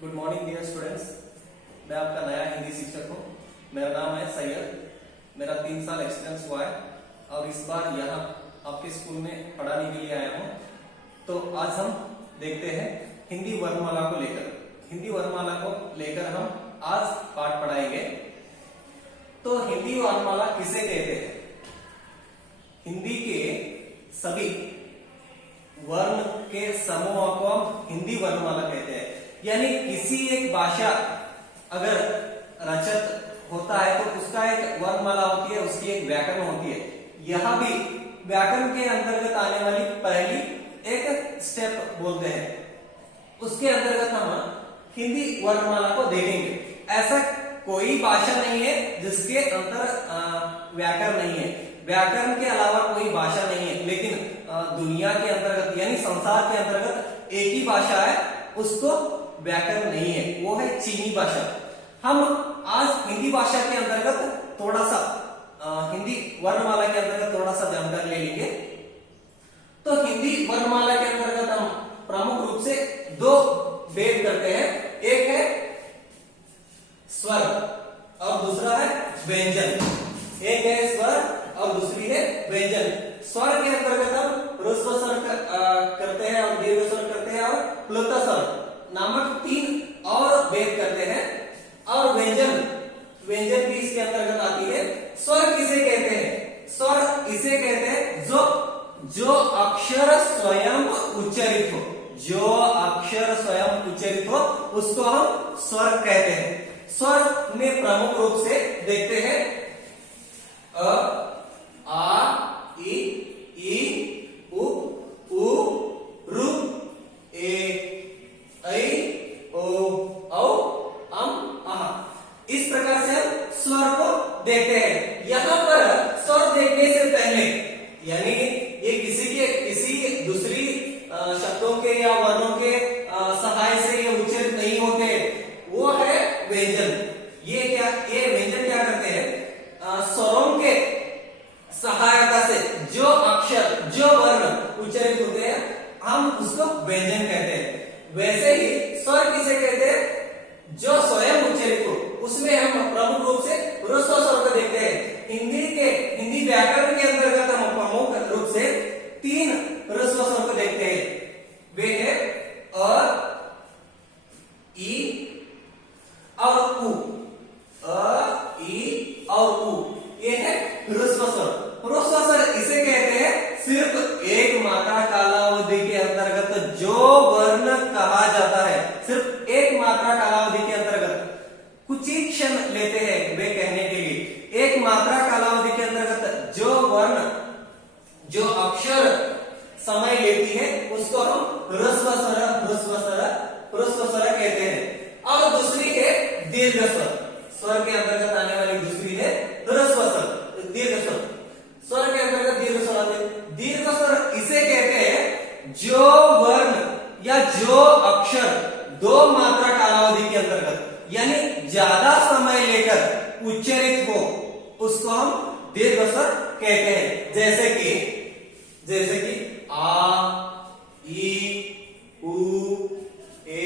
Good morning dear students. मैं आपका नया हिंदी शिक्षक हूँ। मेरा नाम है सैयद। मेरा 3 साल एक्सपीरियंस हुआ है और इस बार यहाँ आपके स्कूल में पढ़ाने के लिए आया हूँ। तो आज हम देखते हैं हिंदी वर्णमाला को लेकर। हिंदी वर्णमाला को लेकर हम आज पाठ पढ़ाएंगे। तो हिंदी वर्णमाला किसे कहते हैं? हिंदी के सभी वर्ण के समूह को हम हिंदी वर्णमाला कहते हैं। यानी किसी एक भाषा अगर रचित होता है तो उसका एक वर्णमाला होती है, उसकी एक व्याकरण होती है। यह भी व्याकरण के अंतर्गत आने वाली पहली एक स्टेप बोलते हैं। उसके अंतर्गत हम हिंदी वर्णमाला को देखेंगे। ऐसा कोई भाषा नहीं है जिसके अंतर व्याकरण नहीं है। व्याकरण के अलावा कोई भाषा नहीं है, लेकिन दुनिया के अंतर्गत यानी संसार के अंतर्गत एक ही भाषा है, उसको व्याकरण नहीं है, वो है चीनी भाषा। हम आज हिंदी भाषा के अंतर्गत थोड़ा सा हिंदी वर्णमाला के अंतर्गत थोड़ा सा जानकारी ले लेंगे। तो हिंदी वर्णमाला के अंतर्गत हम प्रमुख रूप से 2 भेद करते हैं। एक है स्वर और दूसरा है व्यंजन। एक है स्वर और दूसरी है व्यंजन। स्वर के अंतर्गत हम ह्रस्व स्वर करते हैं और दीर्घ स्वर करते हैं और प्लुत स्वर नामक 3 और भेद करते हैं। और व्यंजन भी इसके अंतर्गत आती है। स्वर किसे कहते हैं? स्वर इसे कहते हैं जो अक्षर स्वयं उच्चारित हो। जो अक्षर स्वयं उच्चारित हो उसको हम स्वर कहते हैं। स्वर में प्रमुख रूप से देखते हैं अ, आ, ई, उ, ऋ, ए, ऐ, ओ, औ, अह। इस प्रकार से हम स्वर को देखते हैं। यहां पर स्वर देखने से पहले यानी ये किसी दूसरी शब्दों के या वर्णों के सहाय से ये उच्चारित नहीं होते, वो है व्यंजन। ये व्यंजन क्या करते हैं? स्वरों के सहायता से जो अक्षर जो वर्ण उच्चारित होते हैं हम उसको व्यंजन कहते हैं। वैसे ही स्वर किसे कहते हैं? जो स्वयं उच्चारित हो। उसमें हम प्रमुख रूप से ह्रस्व स्वर को देखते हैं। हिंदी व्याकरण के अंतर्गत हम प्रमुख रूप से 3 ह्रस्व स्वर को देखते हैं। वे है अ, ई और उ। अ, ई और उ, ये है ह्रस्व स्वर। ह्रस्व स्वर इसे कहते हैं सिर्फ एक मात्रा कालावधि के अंतर्गत जो वर्ण कहा जाता है। सिर्फ एक मात्रा कालावधि के अंतर्गत कुछ ही क्षण लेते हैं वे कहने के लिए। एक मात्रा कालावधि के अंतर्गत जो वर्ण जो अक्षर समय लेती है उसको हम ह्रस्व स्वर कहते हैं। और दूसरी है दीर्घ स्वर। स्वर के अंतर्गत आने वाली दूसरी है ह्रस्व स्वर, दीर्घ स्वर। स्वर के अंतर्गत दीर्घ स्वर आते हैं। दीर्घ स्वर इसे कहते हैं जो वर्ण या जो अक्षर 2 मात्रा कालावधि के अंतर्गत यानी ज्यादा समय लेकर उच्चारित हो उसको हम दीर्घ स्वर कहते हैं। जैसे कि आ, ई, उ, ए,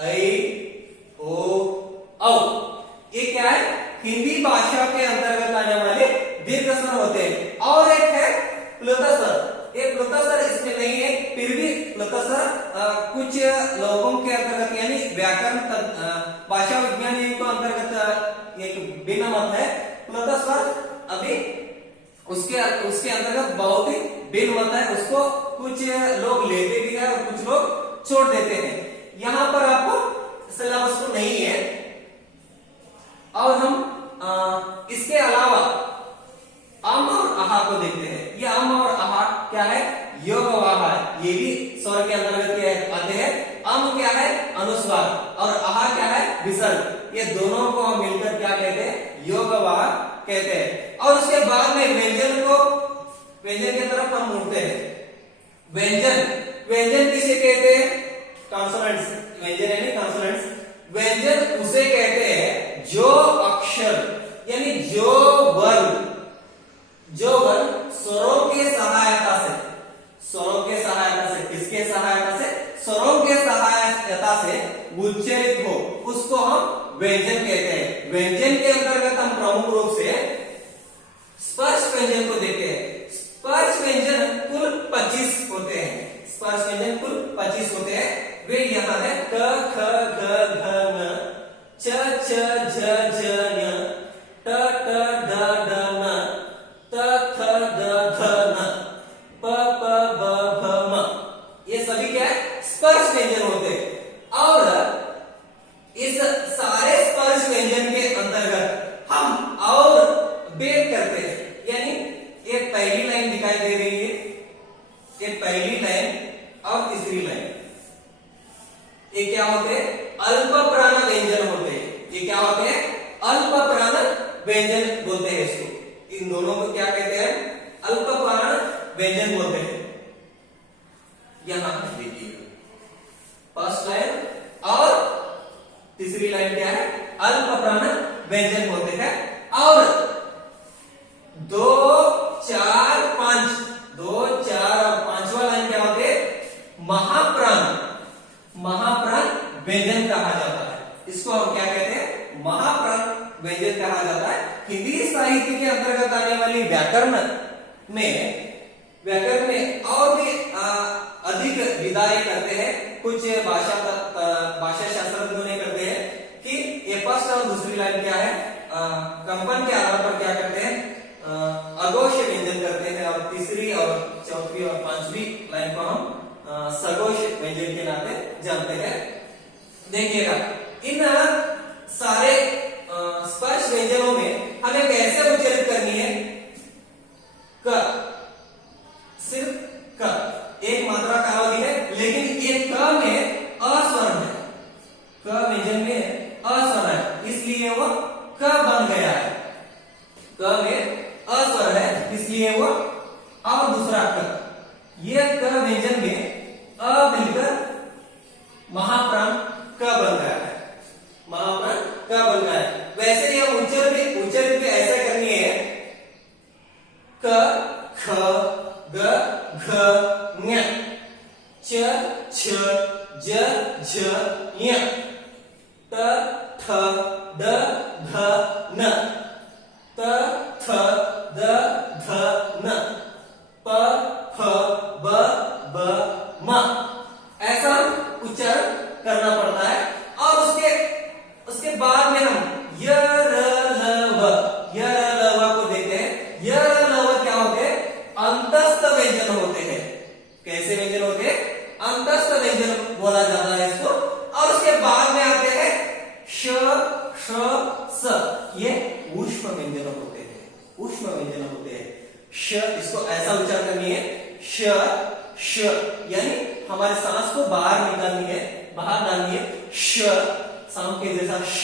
ऐ, ओ, औ। ये क्या है? हिंदी भाषा के अंतर्गत आने वाले दीर्घ स्वर होते हैं। और एक है प्लुत स्वर। ये प्लुत स्वर इसमें नहीं है, फिर भी प्लुत स्वर कुछ लोगों के अंतर्गत यानी व्याकरण भाषा विज्ञान को अंतर्गत एक भिन्न मत है। प्लुत स्वर अभी उसके अंतर्गत बहुत ही भिन्न मत है। उसको कुछ लोग लेते भी है और कुछ लोग छोड़ देते हैं। यहां पर आपको सिलेबस तो नहीं है। और हम इसके अलावा अम और आहा को देखते हैं। ये अम और आहा क्या है? योगवाह है। ये भी स्वर के अंतर्गत आते हैं। अम क्या है? अनुस्वार और आहा क्या है? विसर्ग। ये दोनों को हम मिलकर क्या कहते हैं? योगवाह कहते हैं। और उसके बाद में व्यंजन की तरफ हम मुड़ते हैं। व्यंजन किसे कहते हैं? कॉन्सोनेंट्स। व्यंजन यानी कॉन्सोनेंट्स। व्यंजन उसे कहते हैं जो अक्षर यानी जो वर्ण स्वरों के सहायता से किसके सहायता से? स्वरों के सहायता से उच्चारित हो उसको हम व्यंजन कहते हैं। व्यंजन के अंतर्गत हम प्रमुख रूप से स्पर्श व्यंजन को देखते हैं। स्पर्श व्यंजन कुल 25 होते हैं। स्पर्श व्यंजन कुल 25 होते हैं। वे यहाँ है क ख ग घ ङ च छ झ झ ञ ट ट ड ढ न त थ द ध न प प ब भ म। ये सभी क्या है? स्पर्श व्यंजन होते हैं। और इस सारे स्पर्श व्यंजन के अंतर्गत हम और भेद करते हैं। यानी एक पहली लाइन दिखाई दे रही है, एक पहली लाइन और तीसरी लाइन, ये क्या होते हैं? अल्प प्राण व्यंजन होते हैं। ये क्या होते हैं? अल्प प्राण व्यंजन बोलते हैं इसको। इन दोनों को क्या कहते हैं? अल्प प्राण व्यंजन बोलते हैं। यहां देखिए फर्स्ट लाइन और तीसरी लाइन क्या है? अल्प प्राण व्यंजन होते हैं। और 2, 4, 5, 2, 4 और 5वां लाइन क्या होते हैं? महाप्राण, महाप्राण व्यंजन कहा जाता है। इसको हम क्या कहते हैं? महाप्राण व्यंजन कहा जाता है। हिंदी साहित्य के अंतर्गत आने वाली व्याकरण में और भी अधिक विधाएं करते हैं। कुछ भाषा शास्त्रज्ञों ने करते हैं कि ये फर्स्ट और दूसरी लाइन क्या है, कंपन के आधार पर क्या करते हैं? अघोष व्यंजन करते हैं। और तीसरी और चौथी और पांचवी लाइन को हम सघोष व्यंजन के नाते जानते हैं। देखिएगा इन सारे स्पर्श व्यंजनों में हमें कैसे उच्चारित करनी है? क, सिर्फ क, एक मात्रा कालावधि है, लेकिन ये क में अस्वर है। क व्यंजन में अस्वर है, इसलिए वो क बन गया है। क में अस्वर है, इसलिए वो और दूसरा क। ये क व्यंजन में अ मिलकर महाप्राण क बन गया है। महाप्राण क बन गया है। वैसे ये उच्चारित भी ऐसा करनी है। क, ख, ग, घ, ङ, च, छ, ज, झ, ञ, ट, ठ, ड, ध, न, त, थ, द, ध, न, प, फ, ब, ब, म। ऐसा उच्चारण करना पड़ता है। और उसके बाद में हम य, र, ल, व, य, र, ल, व को देखते हैं। य, र, ल, व क्या होते हैं? अंतस्थ व्यंजन होते हैं। कैसे व्यंजन होते हैं? अंतस्थ व्यंजन बोला जाता है इसको। और उसके बाद में आते हैं श, श, स, ये ऊष्म व्यंजन होते हैं। ऊष्म व्यंजन होते हैं। श, इसको ऐसा उच्चारण करनी है, श, श, यानी हमारे सांस को बाहर निकालनी है, बाहर डालनी है। श, सांप के जैसा श,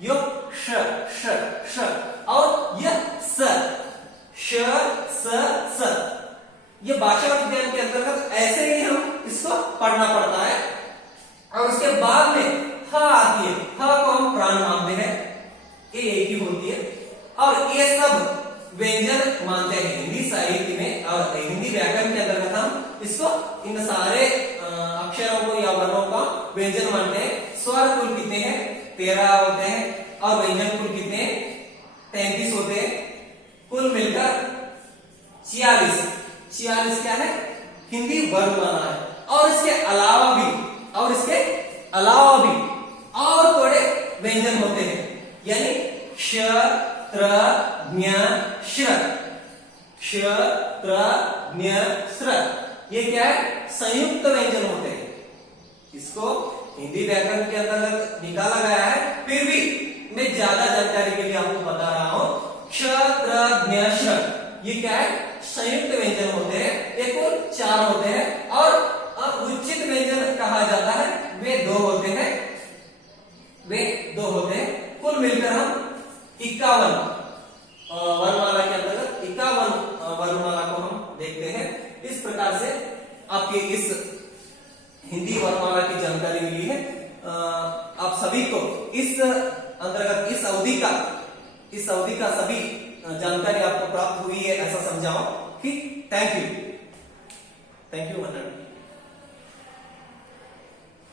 यो श, श, श, और यह स, श, स। ये भाषा विज्ञान के अंतर्गत ऐसे ही हम इसको पढ़ना पड़ता है। और उसके बाद में ह आती है। ह को हम प्राण मानते हैं, ये एक ही होती है। और ये सब व्यंजन मानते हैं हिंदी साहित्य में। और हिंदी व्याकरण के अंतर्गत हम इसको इन सारे अक्षरों को या वर्णों का व्यंजन मानते हैं। स्वर कुल कितने हैं? 13 होते हैं। और व्यंजन कुल कितने हैं? 33 होते हैं। कुल मिलकर 46 क्या है? हिंदी वर्णमाला है। और इसके अलावा भी और थोड़े व्यंजन होते हैं। यानी क्ष, त्र, ज्ञ, श्र, क्ष, त्र, ज्ञ, श्र, ये क्या है? संयुक्त व्यंजन होते हैं। इसको हिंदी व्याकरण के अंतर्गत निकाला गया है। फिर भी मैं ज्यादा जानकारी के लिए आपको बता रहा हूं। क्ष, त्र, ज्ञ, श्र, ये क्या है? संयुक्त व्यंजन होते हैं। ये कुल 4 होते हैं। और उच्चित व्यंजन कहा जाता है, वे 2 होते हैं। कुल मिलकर हम 51 वर्णमाला के अंतर्गत 51 वर्णमाला को हम देखते हैं। इस प्रकार से आपके इस हिंदी वर्णमाला की जानकारी मिली है। आप सभी को इस अंतर्गत इस अवधि का सभी जानकारी आपको प्राप्त हुई है, ऐसा समझाओ। ठीक, थैंक यू।